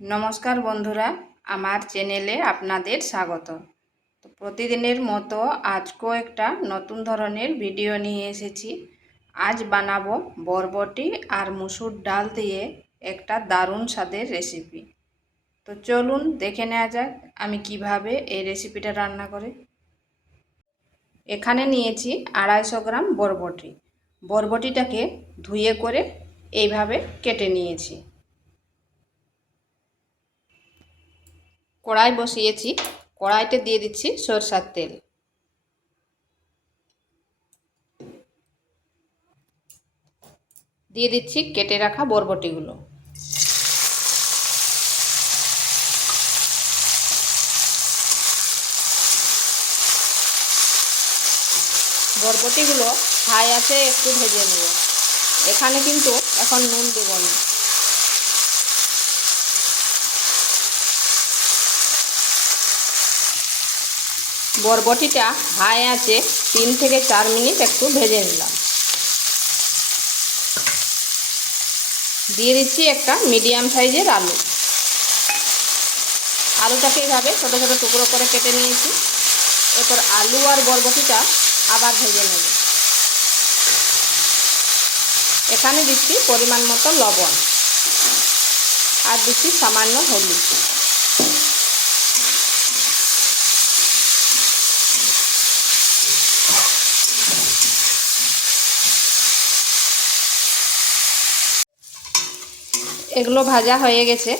নমস্কার বন্ধুরা, আমার চ্যানেলে আপনাদের স্বাগত। তো প্রতিদিনের মতো আজকেও একটা নতুন ধরনের ভিডিও নিয়ে এসেছি। আজ বানাবো বরবটি আর মুসুর ডাল দিয়ে একটা দারুণ স্বাদের রেসিপি। তো চলুন দেখে নেওয়া যাক আমি কিভাবে এই রেসিপিটা রান্না করি। এখানে নিয়েছি 250 গ্রাম বরবটি। বরবটিটাকে ধুয়ে করে এইভাবে কেটে নিয়েছি। কড়াই বসিয়েছি, কড়াইতে দিয়ে দিচ্ছি সরষের তেল। দিয়ে দিচ্ছি কেটে রাখা বরবটিগুলো। বরবটিগুলো হাই আছে একটু ভেজে নেব। এখানে কিন্তু এখন নুন দেব না। বরবটিটা হাই আছে 3 থেকে 4 মিনিট একটু ভেজে নিলাম। দিয়ে দিচ্ছি একটা মিডিয়াম সাইজের আলু। আলুটাকে এইভাবে ছোটো ছোটো টুকরো করে কেটে নিয়েছি। এরপর আলু আর বরবটিটা আবার ভেজে নেব। এখানে দিচ্ছি পরিমাণ মতো লবণ আর দিচ্ছি সামান্য হলুদ। এগুলো ভাজা হয়ে গেছে,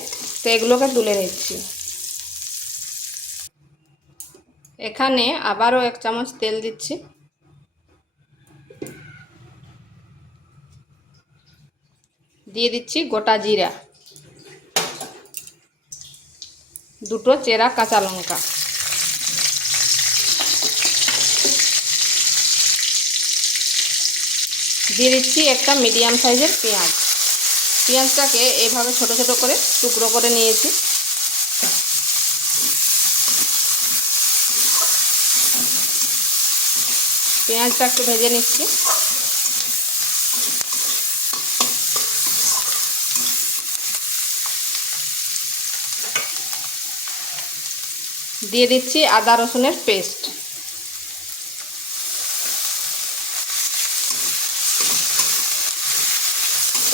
তো এগুলোকে তুলে নিচ্ছি। এখানে আবারও 1 চামচ তেল দিচ্ছি। দিয়ে দিচ্ছি গোটা জিরা, 2টো চেরা কাঁচা লঙ্কা, দিয়ে দিচ্ছি একটা মিডিয়াম সাইজের পেঁয়াজ। পেঁয়াজটাকে এইভাবে ছোট ছোট করে টুকরো করে নিয়েছি। পেঁয়াজটা একটু ভেজে নিচ্ছি। দিয়ে দিচ্ছি আদা রসুনের পেস্ট।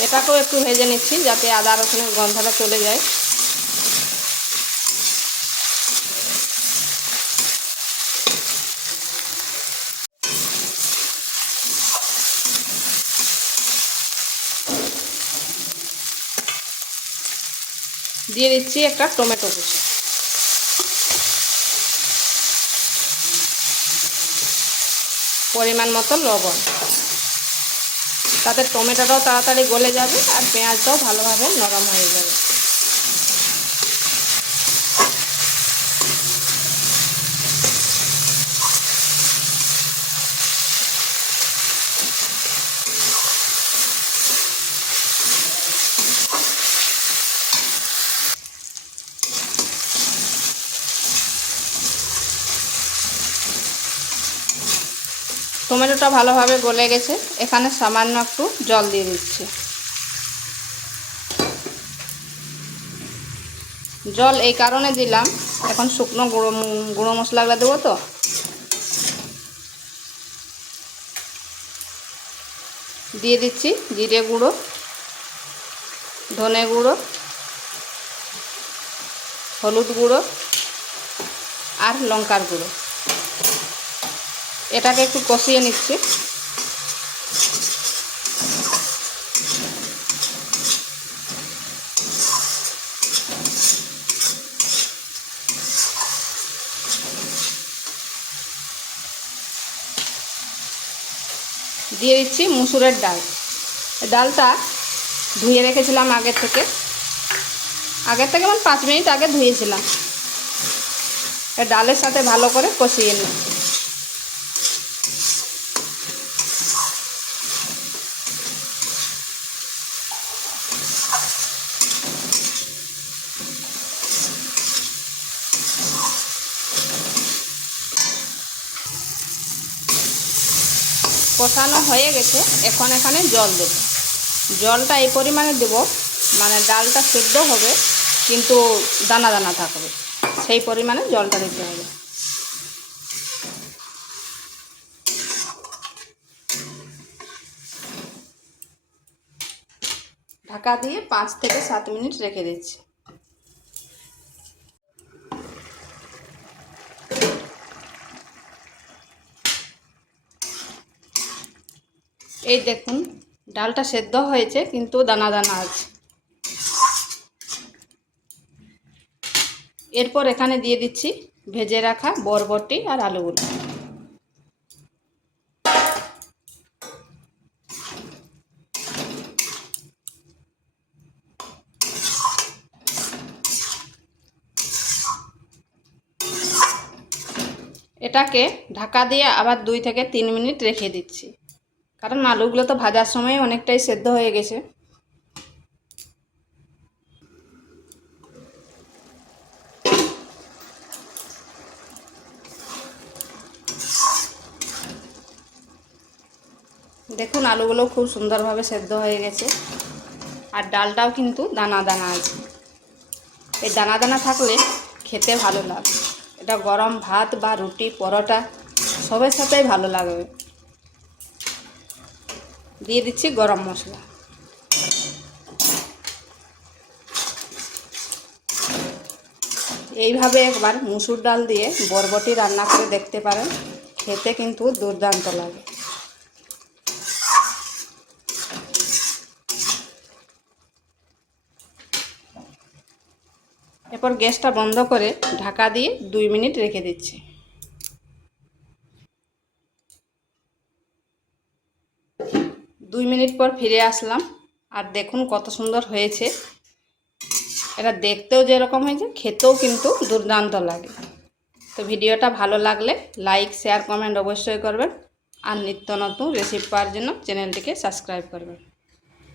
এটাকেও একটু ভেজে নিচ্ছি যাতে আদা রসুনের গন্ধটা চলে যায়। দিয়ে দিচ্ছি একটা টমেটো কুচি। পরিমাণ মতো লবণ, তাতে টমেটোটাও তাড়াতাড়ি গলে যাবে আর পেঁয়াজটাও ভালোভাবে নরম হয়ে যাবে। টমেটোটা ভালোভাবে গলে গেছে। এখানে সামান্য একটু জল দিয়ে দিচ্ছি। জল এই কারণে দিলাম, এখন শুকনো গুঁড়ো মশলাগুলো দেবো। তো দিয়ে দিচ্ছি জিরে গুঁড়ো, ধনে গুঁড়ো, হলুদ গুঁড়ো আর লঙ্কার গুঁড়ো। এটাকে একটু কষিয়ে নিচ্ছি। দিয়ে দিচ্ছি মুসুরের ডাল। ডালটা ধুয়ে রেখেছিলাম আগের থেকে মানে 5 মিনিট আগে ধুয়েছিলাম। ডালের সাথে ভালো করে কষিয়ে নিচ্ছি। কষানো হয়ে গেছে, এখন এখানে জল দেব। জলটা এই পরিমাণে দেব মানে ডালটা সেদ্ধ হবে কিন্তু দানা দানা থাকবে, সেই পরিমাণে জলটা দিতে হবে। ঢাকা দিয়ে 5 থেকে 7 মিনিট রেখে দিচ্ছি। এই দেখুন ডালটা সেদ্ধ হয়েছে কিন্তু দানা দানা আছে। এরপর এখানে দিয়ে দিচ্ছি ভেজে রাখা বরবটি আর আলুগুলো। এটাকে ঢাকা দিয়ে আবার 2 থেকে 3 মিনিট রেখে দিচ্ছি, কারণ আলুগুলো তো ভাজার সময় অনেকটাই সেদ্ধ হয়ে গেছে। দেখুন আলুগুলো খুব সুন্দরভাবে সেদ্ধ হয়ে গেছে, আর ডালটাও কিন্তু দানা দানা আছে। এই দানা দানা থাকলে খেতে ভালো লাগে, এটা গরম ভাত বা রুটি পরোটা সবের সাথেই ভালো লাগবে। দিয়ে দিচ্ছি গরম মশলা। এইভাবে একবার মুসুর ডাল দিয়ে বরবটি রান্না করে দেখতে পারেন, খেতে কিন্তু দুর্দান্ত লাগে। এরপর গ্যাসটা বন্ধ করে ঢাকা দিয়ে 2 মিনিট রেখে দিচ্ছি। 2 মিনিট পর ফিরে আসলাম, আর দেখুন কত সুন্দর হয়েছে। এটা দেখতেও যেরকম হয়েছে খেতেও কিন্তু দুর্দান্ত লাগে। তো ভিডিওটা ভালো লাগলে লাইক শেয়ার কমেন্ট অবশ্যই করবেন, আর নিত্য নতুন রেসিপি পাওয়ার জন্য চ্যানেলটিকে সাবস্ক্রাইব করবেন।